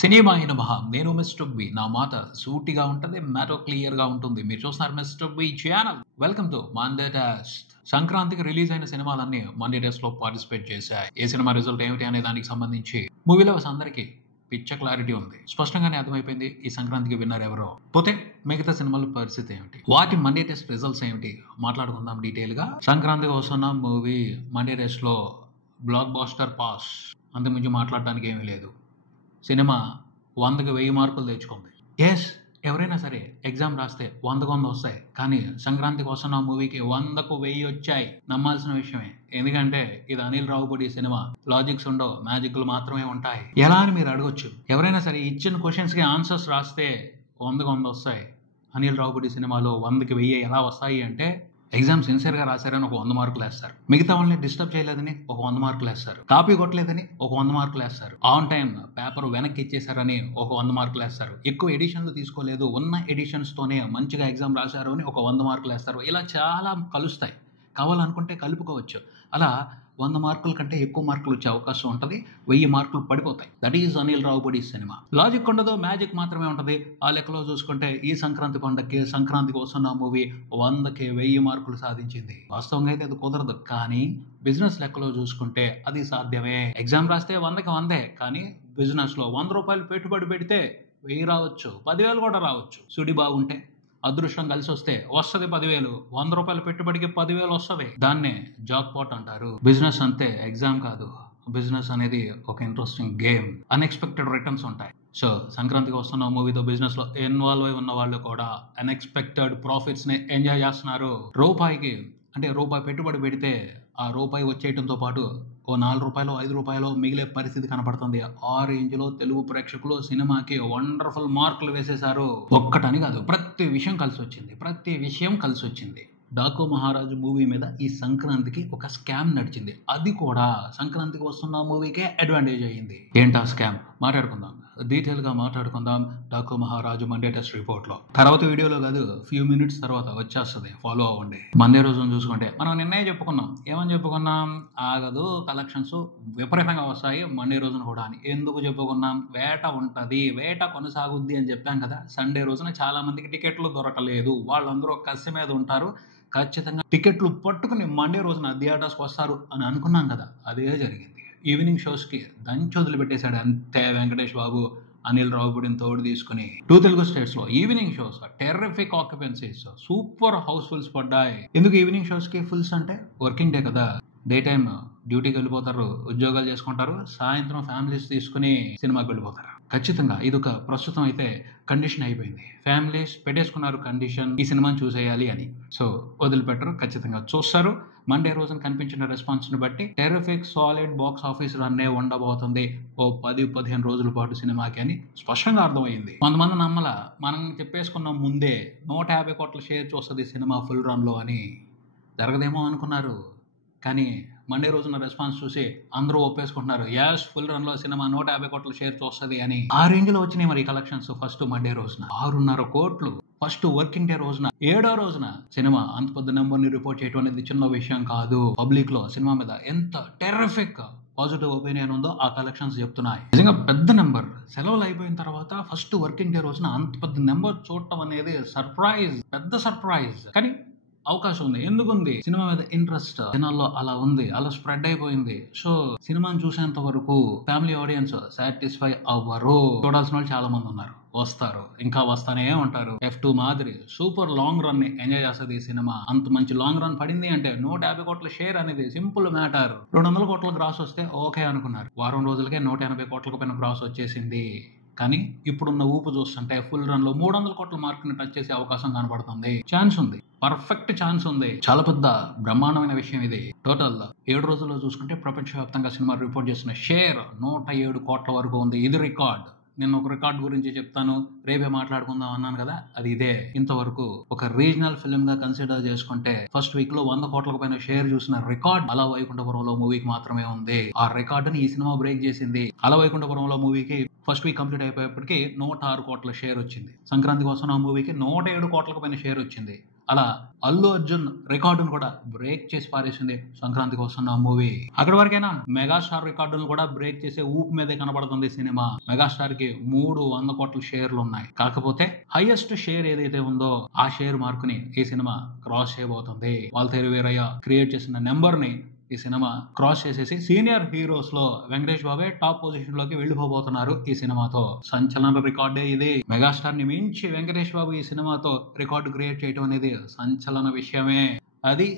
Cinema అయిన మహా నేను మిస్టర్ బి. నా మాట సూటిగా ఉంటుంది, మ్యాటర్ క్లియర్ గా ఉంటుంది. మీరు చూస్తున్నారు Mister B channel. Welcome to Monday test. సంక్రాంతికి రిలీజ్ అయిన సినిమాలన్నీ మండే టెస్ట్ లో పార్టిసిపేట్ చేశాయి. ఏ సినిమా రిజల్ట్ ఏమిటి అనే దానికి సంబంధించి మూవీ లవర్స్ అందరికీ పిచ్చ క్లారిటీ ఉంది. స్పష్టంగానే అర్థమైపోయింది ఈ సంక్రాంతికి విన్నర్ ఎవరో. పోతే మిగతా సినిమాల పరిస్థితి ఏమిటి, వాటి మండే టెస్ట్ రిజల్ట్స్ ఏమిటి మాట్లాడుకుందాం డీటెయిల్ గా. సంక్రాంతికి వస్తున్న మూవీ మండే టెస్ట్ లో బ్లాక్ బాస్టర్ పాస్, అంతకుమించి మాట్లాడడానికి ఏమీ లేదు. సినిమా 100కి 1000 మార్కులు తెచ్చుకుంది. ఎస్, ఎవరైనా సరే ఎగ్జామ్ రాస్తే 100కు 100 వస్తాయి, కానీ సంక్రాంతికి వస్తున్న మూవీకి 100కు 1000 వచ్చాయి. నమ్మాల్సిన విషయమే. ఎందుకంటే ఇది అనిల్ రావుపూడి సినిమా. లాజిక్స్ ఉండవు, మ్యాజిక్లు మాత్రమే ఉంటాయి. ఎలా అని మీరు అడగొచ్చు. ఎవరైనా సరే ఇచ్చిన క్వశ్చన్స్కి ఆన్సర్స్ రాస్తే 100కు 100 వస్తాయి. అనిల్ రావుపూడి సినిమాలో 100కి 1000 ఎలా వస్తాయి అంటే, ఎగ్జామ్ సిన్సియర్గా రాశారని ఒక 100 మార్కులు వేస్తారు, మిగతా వాళ్ళని డిస్టర్బ్ చేయలేదని ఒక 100 మార్కులు వేస్తారు, కాపీ కొట్టలేదని ఒక 100 మార్కులు వేస్తారు, ఆన్ టైం పేపర్ వెనక్కి ఇచ్చేసారని ఒక 100 మార్కులు వేస్తారు, ఎక్కువ ఎడిషన్లు తీసుకోలేదు, ఉన్న ఎడిషన్స్తోనే మంచిగా ఎగ్జామ్ రాశారు అని ఒక 100 మార్కులు వేస్తారు. ఇలా చాలా కలుస్తాయి. కావాలనుకుంటే కలుపుకోవచ్చు. అలా 100 మార్కుల కంటే ఎక్కువ మార్కులు వచ్చే అవకాశం ఉంటుంది. 1000 మార్కులు పడిపోతాయి. That is Anil Ravipudi cinema. Logic ఉండదు, మ్యాజిక్ మాత్రమే ఉంటుంది. ఆ లెక్కలో చూసుకుంటే ఈ సంక్రాంతి పండగకి, సంక్రాంతికి వస్తున్న మూవీ 100కి 1000 మార్కులు సాధించింది. వాస్తవంగా అయితే అది కుదరదు, కానీ బిజినెస్ లెక్కలో చూసుకుంటే అది సాధ్యమే. ఎగ్జామ్ రాస్తే 100కి 100, కానీ బిజినెస్ లో 100 రూపాయలు పెట్టుబడి పెడితే 1000 రావచ్చు, 10,000 కూడా రావచ్చు. సుడి బాగుంటే, అదృష్టం కలిసి వస్తే వస్తుంది 10,000. 100 రూపాయల పెట్టుబడికి 10,000 వస్తుంది. దాన్నే జాక్ పాట్ అంటారు. బిజినెస్ అంతే, ఎగ్జామ్ కాదు. బిజినెస్ అనేది ఒక ఇంట్రెస్టింగ్ గేమ్. అన్ఎక్స్పెక్టెడ్ రిటర్న్స్ ఉంటాయి. సో సంక్రాంతికి వస్తున్న మూవీతో బిజినెస్ లో ఇన్వాల్వ్ అయి ఉన్న వాళ్ళు కూడా అన్ఎక్స్పెక్టెడ్ ప్రాఫిట్స్ ని ఎంజాయ్ చేస్తున్నారు. రూపాయి పెట్టుబడి పెడితే ఆ రూపాయి వచ్చేయటంతో పాటు ఓ 4 రూపాయలు 5 రూపాయలు మిగిలే పరిస్థితి కనపడుతుంది. ఆ రేంజ్ లో తెలుగు ప్రేక్షకులు సినిమాకి వండర్ఫుల్ మార్కులు వేసేశారు. ఒక్కటని కాదు, ప్రతి విషయం కలిసి వచ్చింది. డాకు మహారాజు మూవీ మీద ఈ సంక్రాంతికి ఒక స్కామ్ నడిచింది. అది కూడా సంక్రాంతికి వస్తున్న మూవీకే అడ్వాంటేజ్ అయ్యింది. ఏంటా స్కామ్ మాట్లాడుకుందాం, డీటెయిల్ గా మాట్లాడుకుందాం డాకు మహారాజు మండే టెస్ట్ రిపోర్ట్ లో. తర్వాత వీడియోలో కాదు, ఫ్యూ మినిట్స్ తర్వాత వచ్చేస్తుంది, ఫాలో అవ్వండి. మండే రోజున చూసుకుంటే మనం నిన్నే చెప్పుకున్నాం. ఏమని చెప్పుకున్నాం? ఆగదు, కలెక్షన్స్ విపరీతంగా వస్తాయి మండే రోజున కూడా అని. ఎందుకు చెప్పుకున్నాం? వేట ఉంటది, వేట కొనసాగుద్ది అని చెప్పాం కదా. సండే రోజున చాలా మందికి టికెట్లు దొరకలేదు. వాళ్ళందరూ కసి మీద ఉంటారు. ఖచ్చితంగా టికెట్లు పట్టుకుని మండే రోజున థియేటర్స్కి వస్తారు అని అనుకున్నాం కదా. అదే జరిగింది. ఈవినింగ్ షోస్కి దంచి వదిలిపెట్టేశాడు అంతే వెంకటేష్ బాబు అనిల్ రావుపూడిని తోడు తీసుకుని. 2 తెలుగు స్టేట్స్ లో evening shows terrific occupancies, super housefuls పడ్డాయి. ఎందుకు ఈవినింగ్ షోస్ కి ఫుల్స్ అంటే, వర్కింగ్ డే కదా. డే టైమ్ డ్యూటీకి వెళ్ళిపోతారు, ఉద్యోగాలు చేసుకుంటారు, సాయంత్రం ఫ్యామిలీస్ తీసుకుని సినిమాకి వెళ్ళిపోతారు. ఖచ్చితంగా ఇది ఒక ప్రస్తుతం అయితే కండిషన్ అయిపోయింది. ఫ్యామిలీస్ పెట్టేసుకున్నారు కండిషన్, ఈ సినిమాని చూసేయాలి అని. సో వదిలిపెట్టరు, ఖచ్చితంగా చూస్తారు. మండే రోజున కనిపించిన రెస్పాన్స్ ని బట్టి టెర్రిఫిక్ సాలిడ్ బాక్స్ ఆఫీస్ రన్నే ఉండబోతుంది ఓ 10-15 రోజుల పాటు సినిమాకి అని స్పష్టంగా అర్థమైంది. కొంతమంది నమ్మల, మనం చెప్పేసుకున్నాం ముందే 150 కోట్ల షేర్ చూస్తుంది సినిమా ఫుల్ రన్ లో అని. జరగదేమో అనుకున్నారు, కానీ మండే రోజున రెస్పాన్స్ చూసి అందరూ ఒప్పేసుకుంటున్నారు. యాస్, ఫుల్ రన్ లో సినిమా 150 కోట్ల షేర్ చూస్తుంది అని. ఆ రేంజ్ లో వచ్చినాయి మరి కలెక్షన్స్. ఫస్ట్ మండే రోజున 6.5 కోట్లు, ఫస్ట్ వర్కింగ్ డే రోజున 7వ రోజున సినిమా అంత పెద్ద నెంబర్ ని రిపోర్ట్ చేయడం అనేది చిన్న విషయం కాదు. పబ్లిక్ లో సినిమా మీద ఎంత టెర్రిఫిక్ పాజిటివ్ ఒపీనియన్ ఉందో ఆ కలెక్షన్స్ చెప్తున్నాయి. నిజంగా పెద్ద నెంబర్. సెలవులు అయిపోయిన తర్వాత ఫస్ట్ వర్కింగ్ డే రోజున అంత పెద్ద నెంబర్ చూడటం అనేది సర్ప్రైజ్, పెద్ద సర్ప్రైజ్. కానీ అవకాశం ఉంది. ఎందుకుంది? సినిమా మీద ఇంట్రెస్ట్ జనాల్లో అలా ఉంది, అలా స్ప్రెడ్ అయిపోయింది. సో సినిమాని చూసేంత వరకు ఫ్యామిలీ ఆడియన్స్ సాటిస్ఫై అవ్వరు. చూడాల్సిన వాళ్ళు చాలా మంది ఉన్నారు, వస్తారు, ఇంకా వస్తానే ఉంటారు. F2 మాదిరి సూపర్ లాంగ్ రన్ ని ఎంజాయ్ చేస్తుంది ఈ సినిమా. అంత మంచి లాంగ్ రన్ పడింది అంటే 150 కోట్ల షేర్ అనేది సింపుల్ మ్యాటర్. 200 కోట్ల గ్రాస్ వస్తే ఓకే అనుకున్నారు. వారం రోజులకే 180 కోట్లకు పైన గ్రాస్ వచ్చేసింది. కానీ ఇప్పుడున్న ఊపు చూస్తుంటే ఫుల్ రన్ లో 300 కోట్ల మార్క్ ని టచ్ చేసే అవకాశం కనబడుతుంది. ఛాన్స్ ఉంది, పర్ఫెక్ట్ ఛాన్స్ ఉంది. చాలా పెద్ద బ్రహ్మాండమైన విషయం ఇది. టోటల్ 7 రోజుల్లో చూసుకుంటే ప్రపంచవ్యాప్తంగా సినిమా రిపోర్ట్ చేసిన షేర్ 107 కోట్ల వరకు ఉంది. ఇది రికార్డ్. నేను ఒక రికార్డ్ గురించి చెప్తాను, రేపే మాట్లాడుకుందాం అన్నాను కదా, అది ఇదే. ఇంతవరకు ఒక రీజనల్ ఫిల్మ్ గా కన్సిడర్ చేసుకుంటే ఫస్ట్ వీక్ లో 100 కోట్లకు పైన షేర్ చూసిన రికార్డ్ అల వైకుంఠపురంలో మూవీకి మాత్రమే ఉంది. ఆ రికార్డుని ఈ సినిమా బ్రేక్ చేసింది. అల వైకుంఠపురంలో మూవీకి ఫస్ట్ వీక్ కంప్లీట్ అయిపోయేప్పటికి 106 కోట్ల షేర్ వచ్చింది. సంక్రాంతి కోసం ఆ మూవీకి 107 కోట్లకు పైన షేర్ వచ్చింది. అలా అల్లు అర్జున్ రికార్డును కూడా బ్రేక్ చేసి పారేసింది సంక్రాంతికి వస్తున్న మూవీ. అక్కడి వరకైనా మెగాస్టార్ రికార్డును కూడా బ్రేక్ చేసే ఊపు మీదే కనబడుతుంది సినిమా. మెగాస్టార్ కి 300 కోట్ల షేర్లు ఉన్నాయి. కాకపోతే హైయెస్ట్ షేర్ ఏదైతే ఉందో ఆ షేర్ మార్కుని ఈ సినిమా క్రాస్ చేయబోతుంది. వాల్తేరు వీరయ్య క్రియేట్ చేసిన నెంబర్ ని ఈ సినిమా క్రాస్ చేసేసి సీనియర్ హీరోస్ లో వెంకటేష్ బాబే టాప్ పొజిషన్ లోకి వెళ్ళిపోబోతున్నారు ఈ సినిమాతో. సంచలన రికార్డే ఇది. మెగాస్టార్ ని మించి వెంకటేష్ బాబు ఈ సినిమాతో రికార్డు క్రియేట్ చేయడం అనేది సంచలన విషయమే. అది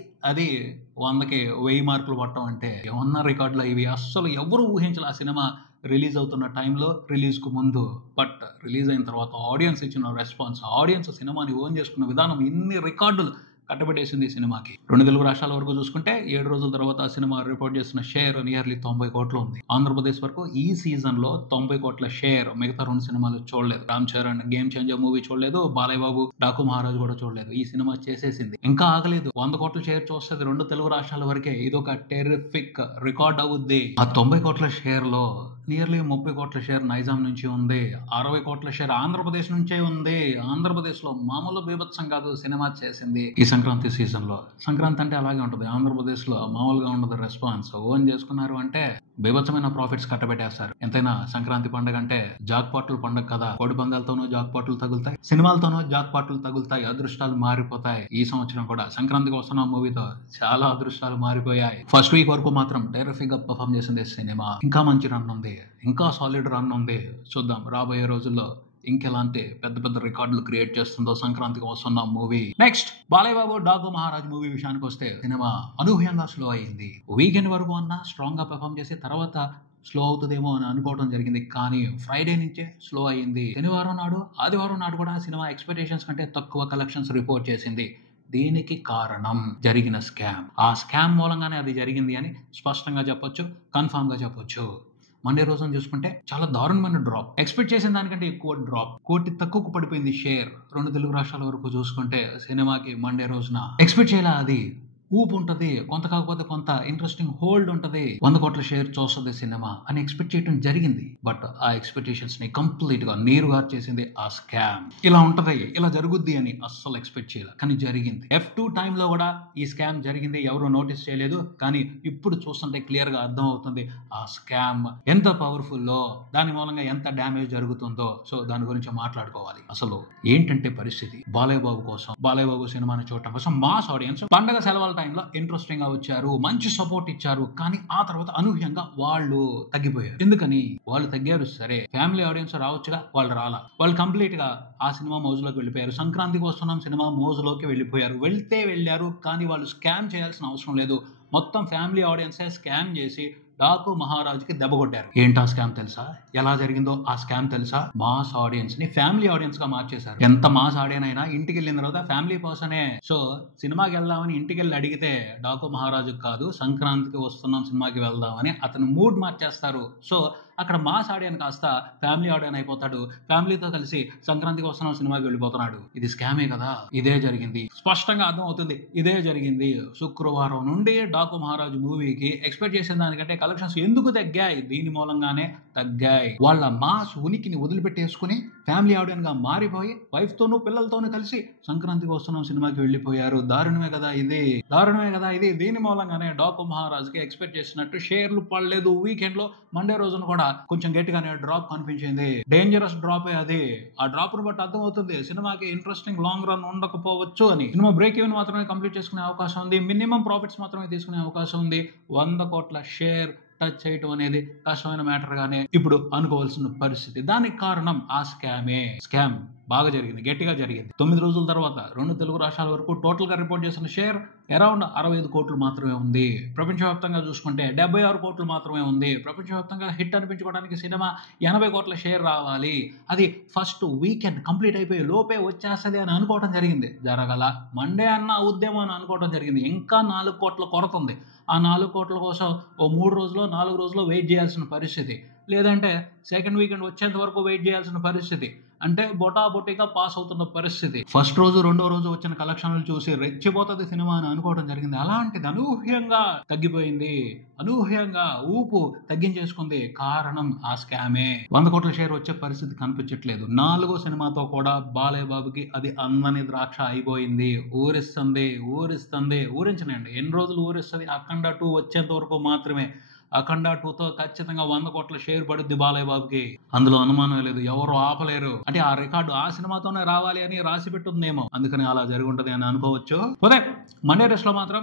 100కి 1000 మార్కులు పట్టడం అంటే ఏమన్నా రికార్డులు ఇవి. అస్సలు ఎవరు ఊహించాలి ఆ సినిమా రిలీజ్ అవుతున్న టైంలో, రిలీజ్ కు ముందు. బట్ రిలీజ్ అయిన తర్వాత ఆడియన్స్ ఇచ్చిన రెస్పాన్స్, ఆడియన్స్ సినిమాని ఓన్ చేసుకున్న విధానం, ఇన్ని రికార్డులు కట్టబెట్టేసింది ఈ సినిమాకి. 2 తెలుగు రాష్ట్రాల వరకు చూసుకుంటే 7 రోజుల తర్వాత ఆ సినిమా రిపోర్ట్ చేసిన షేర్ నియర్లీ 90 కోట్లు ఉంది. ఆంధ్రప్రదేశ్ వరకు ఈ సీజన్ లో 90 కోట్ల షేర్. మిగతా 2 సినిమాలు చూడలేదు. Ram Charan game changer movie చూడలేదు, బాలయ్య బాబు డాకు మహారాజ్ కూడా చూడలేదు. ఈ సినిమా చేసేసింది. ఇంకా ఆగలేదు. 100 కోట్ల షేర్ చూస్తుంది 2 తెలుగు రాష్ట్రాల వరకే. ఇది ఒక టెరిఫిక్ రికార్డ్ అవుద్ది. ఆ 90 కోట్ల షేర్ లో నియర్లీ 30 కోట్ల షేర్ నైజాం నుంచి ఉంది. 60 కోట్ల షేర్ ఆంధ్రప్రదేశ్ నుంచే ఉంది. ఆంధ్రప్రదేశ్ లో మామూలు బీభత్సం కాదు సినిమా చేసింది ఈ సంక్రాంతి సీజన్ లో. సంక్రాంతి అంటే అలాగే ఉంటుంది. ఆంధ్రప్రదేశ్ లో మామూలుగా ఉండదు రెస్పాన్స్. ఓన్ చేసుకున్నారు అంటే బీభత్సమైన ప్రాఫిట్స్ కట్టబెట్టేస్తారు. ఎంతైనా సంక్రాంతి పండుగ అంటే జాక్పాట్లు పండుగ కదా. కోడి పందాలతోనూ జాక్పాట్లు తగులుతాయి, సినిమాలతోనూ జాక్పాట్లు తగులుతాయి, అదృష్టాలు మారిపోతాయి. ఈ సంవత్సరం కూడా సంక్రాంతికి వస్తున్న మూవీతో చాలా అదృష్టాలు మారిపోయాయి. ఫస్ట్ వీక్ వరకు మాత్రం టెరిఫిక్ గా పర్ఫామ్ చేసింది సినిమా. ఇంకా మంచి రన్ ఉంది, ఇంకా సాలిడ్ రన్ ఉంది. చూద్దాం రాబోయే రోజుల్లో ఇంకెలాంటి పెద్ద పెద్ద రికార్డులు క్రియేట్ చేస్తుందో సంక్రాంతికి వస్తున్న movie. Next Balayya Babu Daaku Maharaj movie విషయానికి వస్తే సినిమా అనూహ్యంగా స్లో అయింది. వీకెండ్ వరకు అన్నా స్ట్రాంగ్ గా పెర్ఫామ్ చేసి తర్వాత స్లో అవుతుందేమో అని అనుకోవడం జరిగింది. కానీ ఫ్రైడే నుంచే స్లో అయింది. శనివారం నాడు, ఆదివారం నాడు కూడా సినిమా ఎక్స్పెక్టేషన్స్ కంటే తక్కువ కలెక్షన్స్ రిపోర్ట్ చేసింది. దీనికి కారణం జరిగిన స్కామ్. ఆ స్కామ్ మూలంగానే అది జరిగింది అని స్పష్టంగా చెప్పొచ్చు, కన్ఫామ్ గా చెప్పొచ్చు. మండే రోజున చూసుకుంటే చాలా దారుణమైన డ్రాప్. ఎక్స్పెక్ట్ చేసిన దానికంటే ఎక్కువ డ్రాప్. 1 కోటి తక్కువకు పడిపోయింది షేర్. 2 తెలుగు రాష్ట్రాల వరకు చూసుకుంటే సినిమాకి మండే రోజున ఎక్స్పెక్ట్ చేయాల అది ఊపు ఉంటది, కొంత కాకపోతే కొంత ఇంట్రెస్టింగ్ హోల్డ్ ఉంటది, 100 కోట్ల షేర్ చూస్తుంది సినిమా అని ఎక్స్పెక్ట్ చేయడం జరిగింది. బట్ ఆ ఎక్స్పెక్టేషన్స్ ని కంప్లీట్ గా నీరుగా చేసింది ఆ స్కామ్. ఇలా ఉంటది, ఇలా జరుగుద్ది అని అస్సలు ఎక్స్పెక్ట్ చేయాలి, కానీ జరిగింది. F2 టైంలో కూడా ఈ స్కామ్ జరిగింది. ఎవరు నోటీస్ చేయలేదు. కానీ ఇప్పుడు చూస్తుంటే క్లియర్ గా అర్థం అవుతుంది ఆ స్కామ్ ఎంత పవర్ఫుల్ లో, దాని మూలంగా ఎంత డ్యామేజ్ జరుగుతుందో. సో దాని గురించి మాట్లాడుకోవాలి. అసలు ఏంటంటే పరిస్థితి, బాలయ్య బాబు కోసం, బాలయ్య బాబు సినిమాని చూడటం కోసం మాస్ ఆడియన్స్ పండగ సెలవుల టైంలో ఇంట్రెస్టింగ్ గా వచ్చారు, మంచి సపోర్ట్ ఇచ్చారు. కానీ ఆ తర్వాత అనూహ్యంగా వాళ్ళు తగ్గిపోయారు. ఎందుకని వాళ్ళు తగ్గారు? సరే, ఫ్యామిలీ ఆడియన్స్ రావచ్చుగా, వాళ్ళు రాలా. వాళ్ళు కంప్లీట్ గా ఆ సినిమా మోజులోకి వెళ్ళిపోయారు. సంక్రాంతికి వస్తున్నాం సినిమా మోజులోకి వెళ్ళిపోయారు. వెళ్ళారు, కానీ వాళ్ళు స్కామ్ చేయాల్సిన అవసరం లేదు. మొత్తం ఫ్యామిలీ ఆడియన్సే స్కామ్ చేసి డాకు మహారాజ్కి దెబ్బ కొట్టారు. ఏంటా స్కామ్ తెలుసా? ఎలా జరిగిందో ఆ స్కామ్ తెలుసా? మాస్ ఆడియన్స్ ని ఫ్యామిలీ ఆడియన్స్ గా మార్చేశారు. ఎంత మాస్ ఆడియన్స్ అయినా ఇంటికి వెళ్ళిన తర్వాత ఫ్యామిలీ పర్సనే. సో సినిమాకి వెళ్దామని ఇంటికి వెళ్ళి అడిగితే డాకు మహారాజు కాదు, సంక్రాంతికి వస్తున్నాం సినిమాకి వెళ్దామని అతను మూడ్ మార్చేస్తారు. సో అక్కడ మాస్ ఆడియన్ కాస్త ఫ్యామిలీ ఆడియన్ అయిపోతాడు. ఫ్యామిలీతో కలిసి సంక్రాంతికి వస్తున్నాం సినిమాకి వెళ్ళిపోతున్నాడు. ఇది స్కామే కదా. ఇదే జరిగింది, స్పష్టంగా అర్థం అవుతుంది. ఇదే జరిగింది. శుక్రవారం నుండి డాకు మహారాజు మూవీకి ఎక్స్పెక్ట్ చేసిన దానికంటే కలెక్షన్స్ ఎందుకు తగ్గాయి? దీని మూలంగానే తగ్గాయి. వాళ్ళ మాస్ ఉనికిని వదిలిపెట్టేసుకుని ఫ్యామిలీ ఆడియన్ గా మారిపోయి వైఫ్ తోనూ పిల్లలతోనూ కలిసి సంక్రాంతికి వస్తున్నాం సినిమాకి వెళ్ళిపోయారు. దారుణమే కదా ఇది. దీని మూలంగానే డాకు మహారాజుకి ఎక్స్పెక్ట్ చేసినట్టు షేర్లు పడలేదు. వీకెండ్ లో మండే రోజున కూడా కొంచెం గట్టిగానే డ్రాప్ కనిపించింది. డేంజరస్ డ్రాపే అది. ఆ డ్రాప్ ను బట్టి అర్థం అవుతుంది సినిమాకి ఇంట్రెస్టింగ్ లాంగ్ రన్ ఉండకపోవచ్చు అని. సినిమా బ్రేక్ ఈవెన్ మాత్రమే కంప్లీట్ చేసుకునే అవకాశం ఉంది. మినిమం ప్రాఫిట్స్ మాత్రమే తీసుకునే అవకాశం ఉంది. 100 కోట్ల షేర్ టచ్ చేయటం అనేది కష్టమైన మ్యాటర్ గానే ఇప్పుడు అనుకోవాల్సిన పరిస్థితి. దానికి కారణం ఆ స్కామ్ బాగా జరిగింది, గట్టిగా జరిగింది. 9 రోజుల తర్వాత 2 తెలుగు రాష్ట్రాల వరకు టోటల్ గా రిపోర్ట్ చేసిన షేర్ అరౌండ్ 65 కోట్లు మాత్రమే ఉంది. ప్రపంచవ్యాప్తంగా చూసుకుంటే 76 కోట్లు మాత్రమే ఉంది. ప్రపంచవ్యాప్తంగా హిట్ అనిపించుకోవడానికి సినిమా 80 కోట్ల షేర్ రావాలి. అది ఫస్ట్ వీకెండ్ కంప్లీట్ అయిపోయి లోపే వచ్చేస్తుంది అని అనుకోవడం జరిగింది. జరగల. మండే అన్న అవుద్దేమో అని అనుకోవడం జరిగింది. ఇంకా 4 కోట్ల కొరత ఉంది. ఆ 4 కోట్ల కోసం ఓ 3 రోజులు 4 రోజులు వెయిట్ చేయాల్సిన పరిస్థితి, లేదంటే సెకండ్ వీకెండ్ వచ్చేంత వరకు వెయిట్ చేయాల్సిన పరిస్థితి. అంటే బొటాబొటిగా పాస్ అవుతున్న పరిస్థితి. ఫస్ట్ రోజు రెండో రోజు వచ్చిన కలెక్షన్లు చూసి రెచ్చిపోతుంది సినిమా అని అనుకోవడం జరిగింది. అలాంటిది అనూహ్యంగా తగ్గిపోయింది. అనూహ్యంగా ఊపు తగ్గించేసుకుంది. కారణం ఆ స్కామే. 100 కోట్ల షేర్ వచ్చే పరిస్థితి కనిపించట్లేదు. 4వ సినిమాతో కూడా బాలయ్యబాబుకి అది అందని ద్రాక్ష అయిపోయింది. ఊరిస్తుంది. ఊరించనండి, ఎన్ని రోజులు ఊరిస్తుంది? అఖండ 2 వచ్చేంత వరకు మాత్రమే. అఖండ 2తో ఖచ్చితంగా 100 కోట్ల షేర్ పడుద్ది బాలయ్యబాబుకి. అందులో అనుమానం లేదు. ఎవరు ఆపలేరు. అంటే ఆ రికార్డు ఆ సినిమాతోనే రావాలి అని రాసి పెట్టుందేమో, అందుకని అలా జరుగుంటది అని అనుకోవచ్చు. పోతే మండే టెస్ట్ లో మాత్రం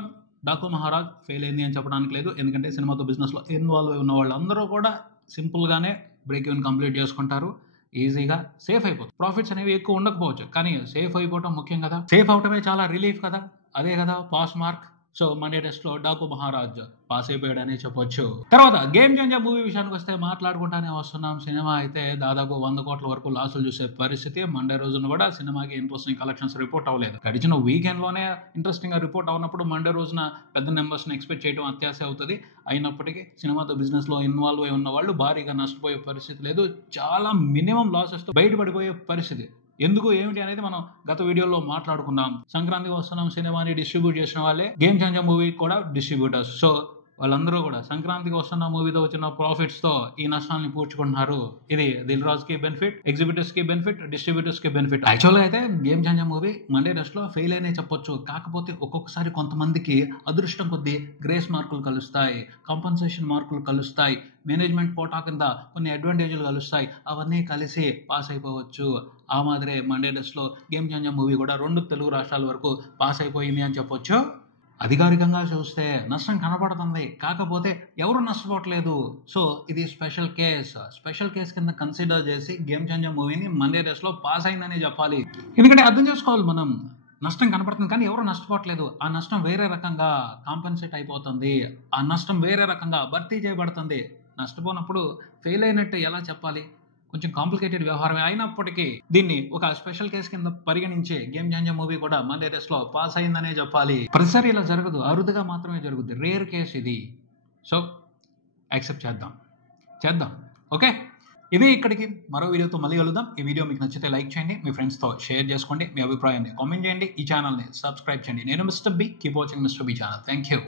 డాకు మహారాజ్ ఫెయిల్ అయింది అని చెప్పడానికి లేదు. ఎందుకంటే సినిమాతో బిజినెస్ లో ఇన్వాల్వ్ అయి ఉన్న వాళ్ళందరూ కూడా సింపుల్ గానే బ్రేక్ ఈవెన్ కంప్లీట్ చేసుకుంటారు. ఈజీగా సేఫ్ అయిపోతుంది. ప్రాఫిట్స్ అనేవి ఎక్కువ ఉండకపోవచ్చు, కానీ సేఫ్ అయిపోవటం ముఖ్యం కదా. సేఫ్ అవటమే చాలా రిలీఫ్ కదా. అదే కదా pass mark. So Monday test లో డాకు మహారాజ్ పాస్ అయిపోయాడని చెప్పొచ్చు. తర్వాత గేమ్ చేంజర్ మూవీ విషయానికి వస్తే మాట్లాడుకుంటానే వస్తున్నాం. సినిమా అయితే దాదాపు 100 కోట్ల వరకు లాసులు చూసే పరిస్థితి. మండే రోజున కూడా సినిమాకి ఇంట్రెస్టింగ్ కలెక్షన్స్ రిపోర్ట్ అవ్వలేదు. గడిచిన వీకెండ్ లోనే ఇంట్రెస్టింగ్ గా రిపోర్ట్ అవునప్పుడు మండే రోజున పెద్ద నెంబర్స్ ని ఎక్స్పెక్ట్ చేయడం అత్యాశ అవుతుంది. అయినప్పటికీ సినిమాతో బిజినెస్ లో ఇన్వాల్వ్ అయి ఉన్న వాళ్ళు భారీగా నష్టపోయే పరిస్థితి లేదు. చాలా మినిమం లాసెస్ తో బయటపడిపోయే పరిస్థితి. ఎందుకు ఏమిటి అనేది మనం గత వీడియోలో మాట్లాడుకున్నాం. సంక్రాంతికి వస్తున్నాం సినిమాని డిస్ట్రిబ్యూట్ చేసిన వాళ్ళే గేమ్ చేంజర్ మూవీ కూడా డిస్ట్రిబ్యూటర్స్. సో వాళ్ళందరూ కూడా సంక్రాంతికి వస్తున్న మూవీతో వచ్చిన ప్రాఫిట్స్ తో ఈ నష్టాన్ని పూడ్చుకుంటున్నారు. ఇది దిల్ రాజ్ కి బెనిఫిట్, ఎగ్జిబిటర్స్ కి బెనిఫిట్, డిస్ట్రిబ్యూటర్స్ కి బెనిఫిట్. యాక్చువల్గా అయితే game changer movie Monday test లో ఫెయిల్ అయినే చెప్పొచ్చు. కాకపోతే ఒక్కొక్కసారి కొంతమందికి అదృష్టం కొద్దీ గ్రేస్ మార్కులు కలుస్తాయి, కాంపన్సేషన్ మార్కులు కలుస్తాయి, మేనేజ్మెంట్ కోటా కింద కొన్ని అడ్వాంటేజ్లు కలుస్తాయి. అవన్నీ కలిసి పాస్ అయిపోవచ్చు. ఆ మాదిరే మండే టెస్ట్ లో గేమ్ చేంజర్ మూవీ కూడా 2 తెలుగు రాష్ట్రాల వరకు పాస్ అయిపోయింది అని చెప్పొచ్చు. అధికారికంగా చూస్తే నష్టం కనపడుతుంది, కాకపోతే ఎవరు నష్టపోవట్లేదు. సో ఇది స్పెషల్ కేస్ కింద కన్సిడర్ చేసి గేమ్ చేంజర్ మూవీని మండే టెస్ట్ లో పాస్ అయిందని చెప్పాలి. ఎందుకంటే అర్థం చేసుకోవాలి మనం, నష్టం కనపడుతుంది కానీ ఎవరు నష్టపోవట్లేదు. ఆ నష్టం వేరే రకంగా కాంపెన్సేట్ అయిపోతుంది. ఆ నష్టం వేరే రకంగా భర్తీ చేయబడుతుంది. నష్టపోయినప్పుడు ఫెయిల్ అయినట్టు ఎలా చెప్పాలి? కొంచెం కాంప్లికేటెడ్ వ్యవహారమే. అయినప్పటికీ దీన్ని ఒక స్పెషల్ కేసు కింద పరిగణించే గేమ్ చేంజర్ మూవీ కూడా మండే టెస్ట్ లో పాస్ అయిందనే చెప్పాలి. ప్రతిసారి ఇలా జరగదు, అరుదుగా మాత్రమే జరుగుద్ది. రేర్ కేసు ఇది. సో యాక్సెప్ట్ చేద్దాం. ఓకే, ఇది ఇక్కడికి. మరో వీడియోతో మళ్ళీ కలుద్దాం. ఈ వీడియో మీకు నచ్చితే లైక్ చేయండి, మీ ఫ్రెండ్స్తో షేర్ చేసుకోండి, మీ అభిప్రాయాన్ని కామెంట్ చేయండి, ఈ ఛానల్ని సబ్స్క్రైబ్ చేయండి. నేను Mister B. Keep watching Mister B channel. Thank you.